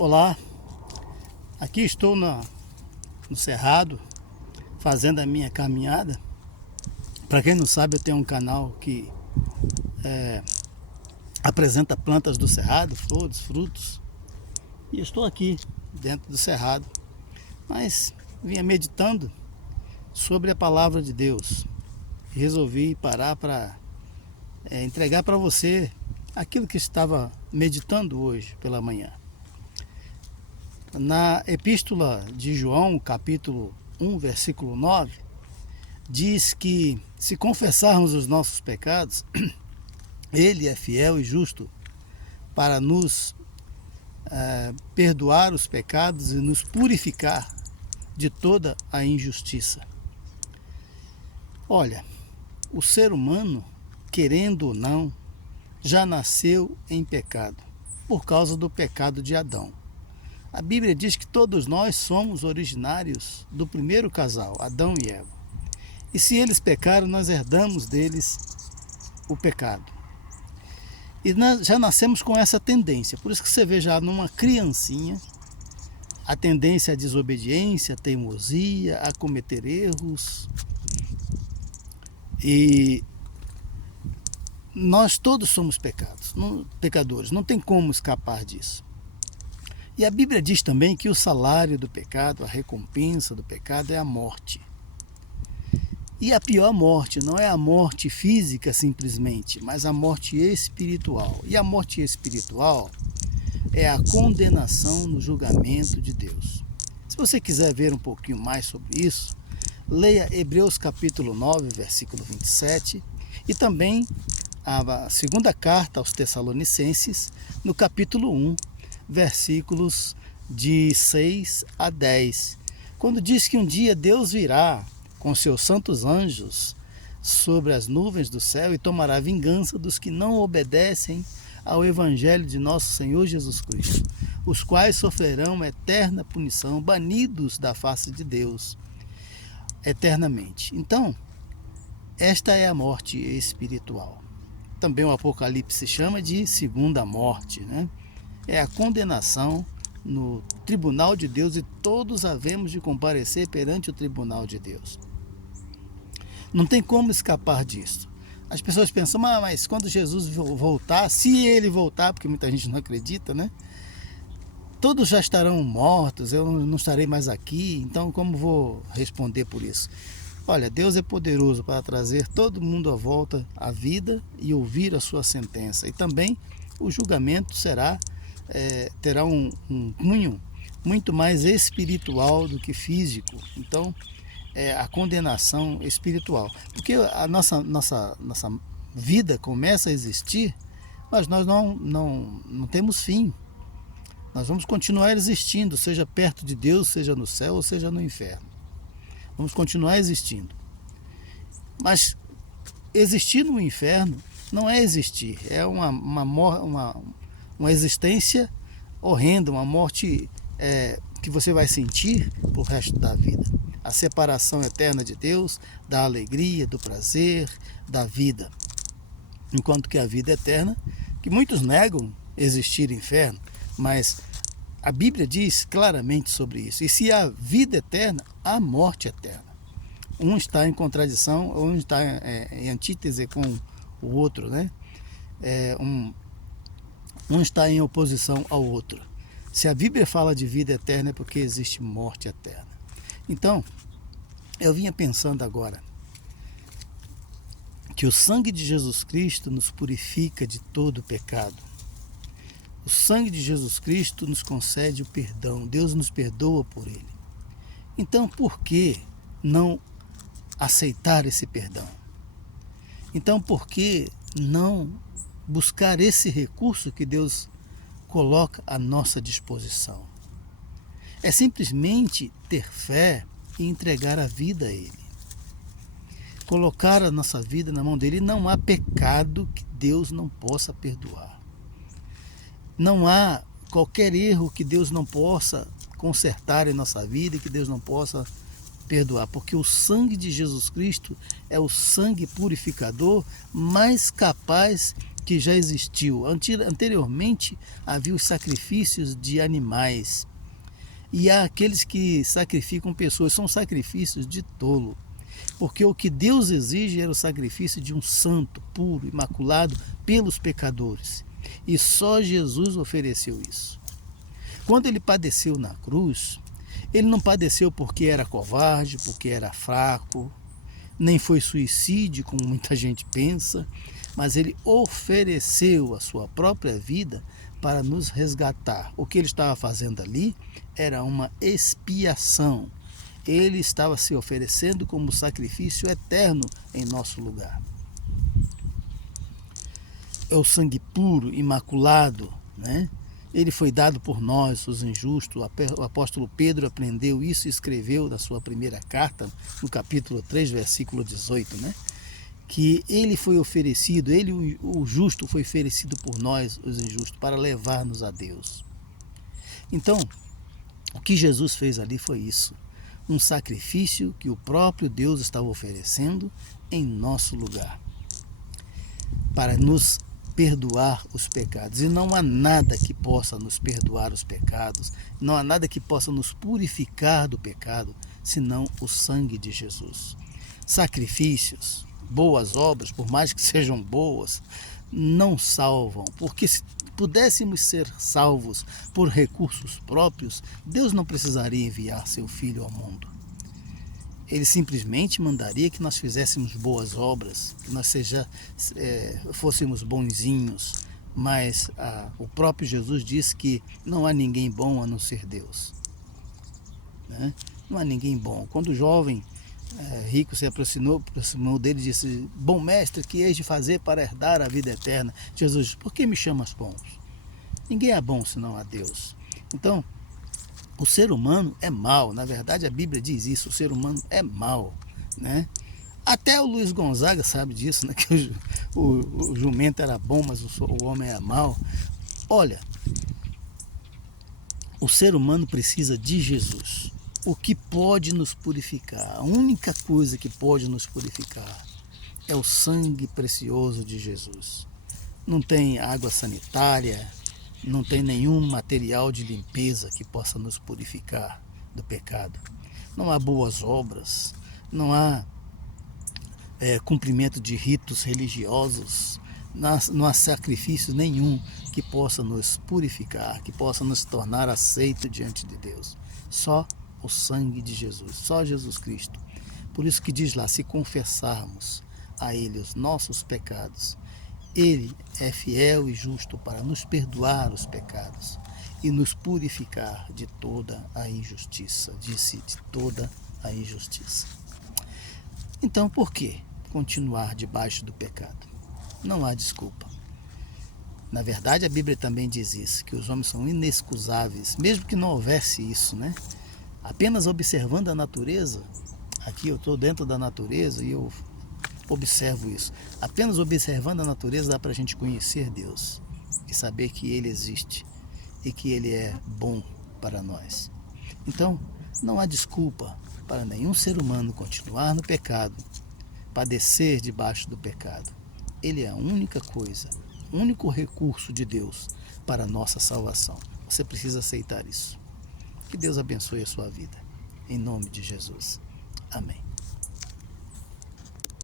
Olá, aqui estou no Cerrado, fazendo a minha caminhada. Para quem não sabe, eu tenho um canal que apresenta plantas do Cerrado, flores, frutos. E eu estou aqui dentro do Cerrado, mas vinha meditando sobre a palavra de Deus. E resolvi parar para entregar para você aquilo que estava meditando hoje pela manhã. Na Epístola de João, capítulo 1, versículo 9, diz que se confessarmos os nossos pecados, Ele é fiel e justo para nos perdoar os pecados e nos purificar de toda a injustiça. Olha, o ser humano, querendo ou não, já nasceu em pecado, por causa do pecado de Adão. A Bíblia diz que todos nós somos originários do primeiro casal, Adão e Eva. E se eles pecaram, nós herdamos deles o pecado. E nós já nascemos com essa tendência. Por isso que você vê já numa criancinha a tendência à desobediência, à teimosia, a cometer erros. E nós todos somos pecadores, não tem como escapar disso. E a Bíblia diz também que o salário do pecado, a recompensa do pecado é a morte. E a pior morte não é a morte física simplesmente, mas a morte espiritual. E a morte espiritual é a condenação no julgamento de Deus. Se você quiser ver um pouquinho mais sobre isso, leia Hebreus capítulo 9, versículo 27, e também a segunda carta aos Tessalonicenses, no capítulo 1, versículos de 6 a 10, quando diz que um dia Deus virá com seus santos anjos sobre as nuvens do céu e tomará vingança dos que não obedecem ao evangelho de nosso Senhor Jesus Cristo, os quais sofrerão eterna punição, banidos da face de Deus eternamente. Então, esta é a morte espiritual. Também o Apocalipse chama de segunda morte, né? É a condenação no tribunal de Deus e todos havemos de comparecer perante o tribunal de Deus. Não tem como escapar disso. As pessoas pensam, mas quando Jesus voltar, se ele voltar, porque muita gente não acredita, né? Todos já estarão mortos, eu não estarei mais aqui, então como vou responder por isso? Olha, Deus é poderoso para trazer todo mundo à volta à vida e ouvir a sua sentença. E também o julgamento terá um cunho muito mais espiritual do que físico. Então, a condenação espiritual. Porque a nossa vida começa a existir, mas nós não temos fim. Nós vamos continuar existindo, seja perto de Deus, seja no céu ou seja no inferno. Vamos continuar existindo. Mas existir no inferno não é existir, é uma existência horrenda, uma morte que você vai sentir pro resto da vida. A separação eterna de Deus, da alegria, do prazer, da vida. Enquanto que a vida eterna, que muitos negam existir inferno, mas a Bíblia diz claramente sobre isso. E se há vida eterna, há morte eterna. Um está em contradição, um está em antítese com o outro, né? Um está em oposição ao outro. Se a Bíblia fala de vida eterna é porque existe morte eterna. Então, eu vinha pensando agora que o sangue de Jesus Cristo nos purifica de todo pecado. O sangue de Jesus Cristo nos concede o perdão. Deus nos perdoa por ele. Então, por que não aceitar esse perdão? Então, por que não buscar esse recurso que Deus coloca à nossa disposição? É simplesmente ter fé e entregar a vida a Ele. Colocar a nossa vida na mão dele. Não há pecado que Deus não possa perdoar. Não há qualquer erro que Deus não possa consertar em nossa vida e que Deus não possa perdoar, porque o sangue de Jesus Cristo é o sangue purificador mais capaz que já existiu. Anteriormente havia os sacrifícios de animais. E há aqueles que sacrificam pessoas, são sacrifícios de tolo. Porque o que Deus exige era o sacrifício de um santo, puro, imaculado pelos pecadores. E só Jesus ofereceu isso. Quando ele padeceu na cruz, ele não padeceu porque era covarde, porque era fraco, nem foi suicídio, como muita gente pensa, mas ele ofereceu a sua própria vida para nos resgatar. O que ele estava fazendo ali era uma expiação. Ele estava se oferecendo como sacrifício eterno em nosso lugar. É o sangue puro, imaculado, né? Ele foi dado por nós, os injustos. O apóstolo Pedro aprendeu isso e escreveu na sua primeira carta, no capítulo 3, versículo 18, né? Que ele foi oferecido, ele, o justo, foi oferecido por nós, os injustos, para levar-nos a Deus. Então, o que Jesus fez ali foi isso, um sacrifício que o próprio Deus estava oferecendo em nosso lugar, para nos perdoar os pecados. E não há nada que possa nos perdoar os pecados, não há nada que possa nos purificar do pecado, senão o sangue de Jesus. Sacrifícios, boas obras, por mais que sejam boas, não salvam, porque se pudéssemos ser salvos por recursos próprios, Deus não precisaria enviar seu Filho ao mundo. Ele simplesmente mandaria que nós fizéssemos boas obras, que nós fôssemos bonzinhos, mas o próprio Jesus disse que não há ninguém bom a não ser Deus, né? Não há ninguém bom. Quando o jovem rico se aproximou dele e disse: bom mestre, que hei de fazer para herdar a vida eterna? Jesus disse: por que me chamas bom? Ninguém é bom senão a Deus. Então, o ser humano é mau. Na verdade, a Bíblia diz isso: o ser humano é mau, né? Até o Luiz Gonzaga sabe disso, né? Que o jumento era bom, mas o homem é mau. Olha, o ser humano precisa de Jesus. O que pode nos purificar, a única coisa que pode nos purificar é o sangue precioso de Jesus. Não tem água sanitária, não tem nenhum material de limpeza que possa nos purificar do pecado. Não há boas obras, não há cumprimento de ritos religiosos, não há sacrifício nenhum que possa nos purificar, que possa nos tornar aceito diante de Deus. Só o sangue de Jesus, só Jesus Cristo. Por isso que diz lá: se confessarmos a Ele os nossos pecados, Ele é fiel e justo para nos perdoar os pecados e nos purificar de toda a injustiça. Disse: de toda a injustiça. Então, por que continuar debaixo do pecado? Não há desculpa. Na verdade, a Bíblia também diz isso, que os homens são inexcusáveis, mesmo que não houvesse isso, né? Apenas observando a natureza, aqui eu estou dentro da natureza e eu observo isso. Apenas observando a natureza dá para a gente conhecer Deus e saber que Ele existe e que Ele é bom para nós. Então, não há desculpa para nenhum ser humano continuar no pecado, padecer debaixo do pecado. Ele é a única coisa, o único recurso de Deus para a nossa salvação. Você precisa aceitar isso. Que Deus abençoe a sua vida. Em nome de Jesus. Amém.